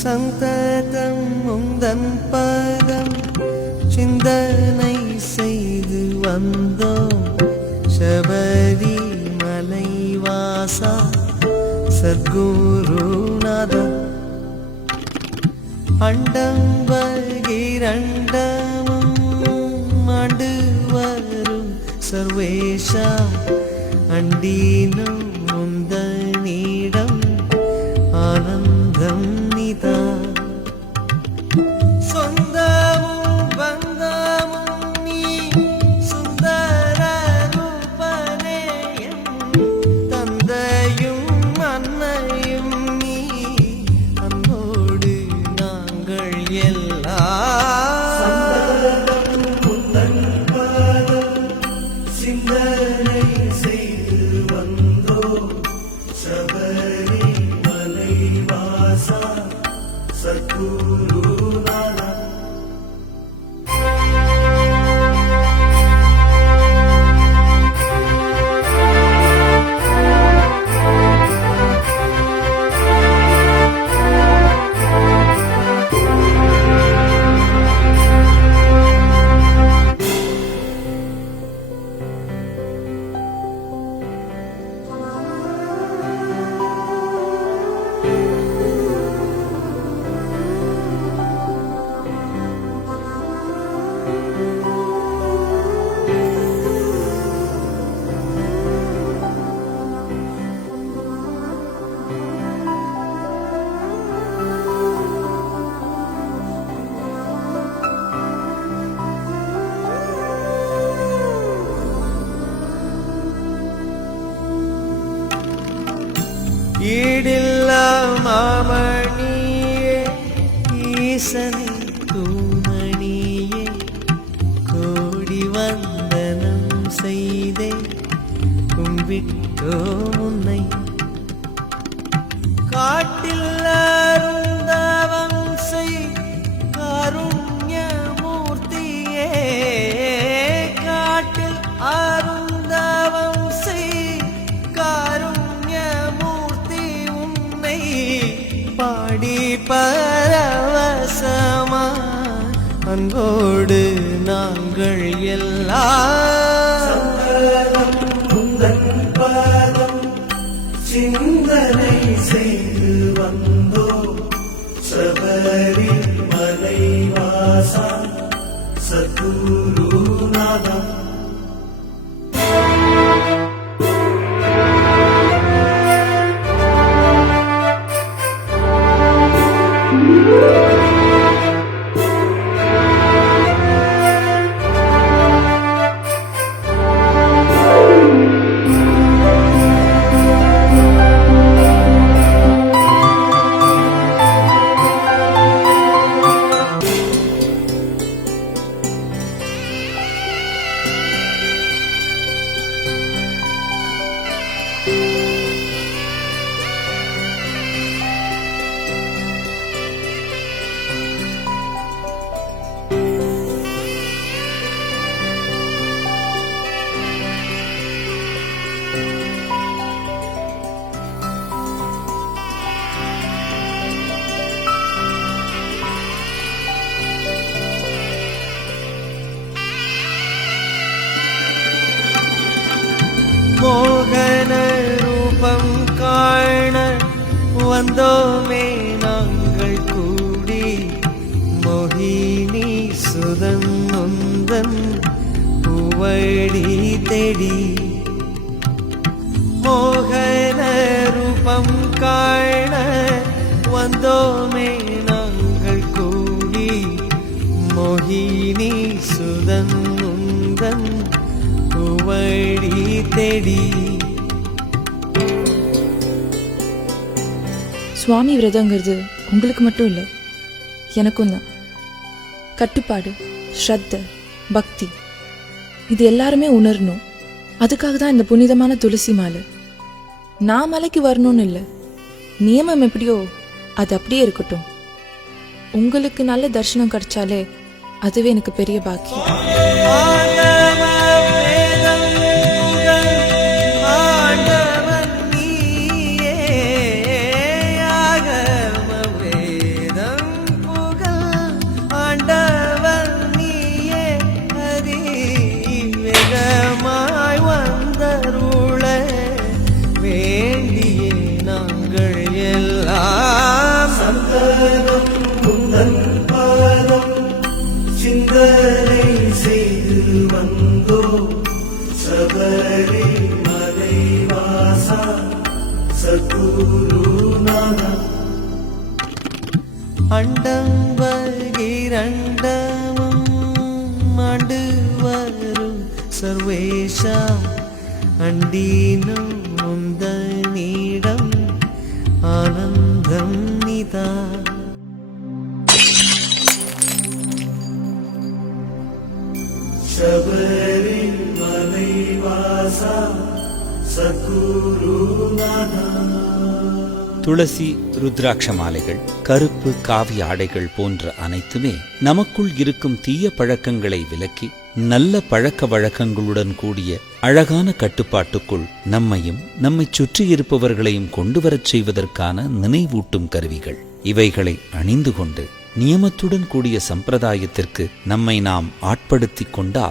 சந்ததம் உந்தன் பதம் சிந்தனை செய்து வந்தோம் சபரி மலைவாசா சத்குருநாதா. அண்டம் பகிரண்டமும் ஆண்டு வரும் சர்வேஷா அண்டீனும் முந்தனிடம் ஆனந்தம் நிதா. சொந்தமும் பந்தமும் நீ சுந்தர ரூபனேயம் தந்தையும் அன்னையும் நீ அன்போடு நாங்கள் எல்லாம் சிந்தனை செய்து வந்தோ சபரி மலைவாசா சத்குருநாதா. ஈடில்லா மாமணியே ஈசனே தூமணியே கோடி வந்தனம் செய்தே கும்பிட்டோ முன்னை. காட்டில் அருந்தவம் செய் காருண்யமூர்த்தியே காட்டில் அருந்தவம் செய் பாடி பரவசமா அன்போடு நாங்கள் எல்லாம் சிந்தனை செய்து வந்தோ சபரி மலைவாசா சத்குருநாதா. மோகன ரூபம் காண வந்தோமே நாங்கள் கூடி மோகினி சுதன் நொந்தன் பூவடி தேடி. மோகன ரூபம் காண வந்தோமே நாங்கள் கூடி மோகினி சுதன் நொந்தன் பூவடி தேடி. சுவாமி விரதங்கிறது உங்களுக்கு மட்டும் இல்லை, எனக்கும் தான். கட்டுப்பாடு, ஸ்ரத்த, பக்தி இது எல்லாருமே உணரணும். அதுக்காக தான் இந்த புனிதமான துளசி மாலை. நான் மலைக்கு வரணும்னு இல்லை, நியமம் எப்படியோ அது அப்படியே இருக்கட்டும். உங்களுக்கு நல்ல தரிசனம் கிடைச்சாலே அதுவே எனக்கு பெரிய பாக்கியம். அண்டம் பகிரண்டமும் ஆண்டு வரும் சர்வேஷா அண்டீனும் முந்தனிடம் ஆனந்தம் நிதா துளசி, ருத்ராட்ச மாலைகள், கருப்பு காவி ஆடைகள் போன்ற அனைத்துமே நமக்குள் இருக்கும் தீய பழக்கங்களை விலக்கி நல்ல பழக்க வழக்கங்களுடன் கூடிய அழகான கட்டுப்பாட்டுக்குள் நம்மையும் நம்மை சுற்றியிருப்பவர்களையும் கொண்டு வரச் செய்வதற்கான நினைவூட்டும் கருவிகள். இவைகளை அணிந்து கொண்டு நியமத்துடன் கூடிய சம்பிரதாயத்திற்கு நம்மை நாம் ஆட்படுத்திக் கொண்டால்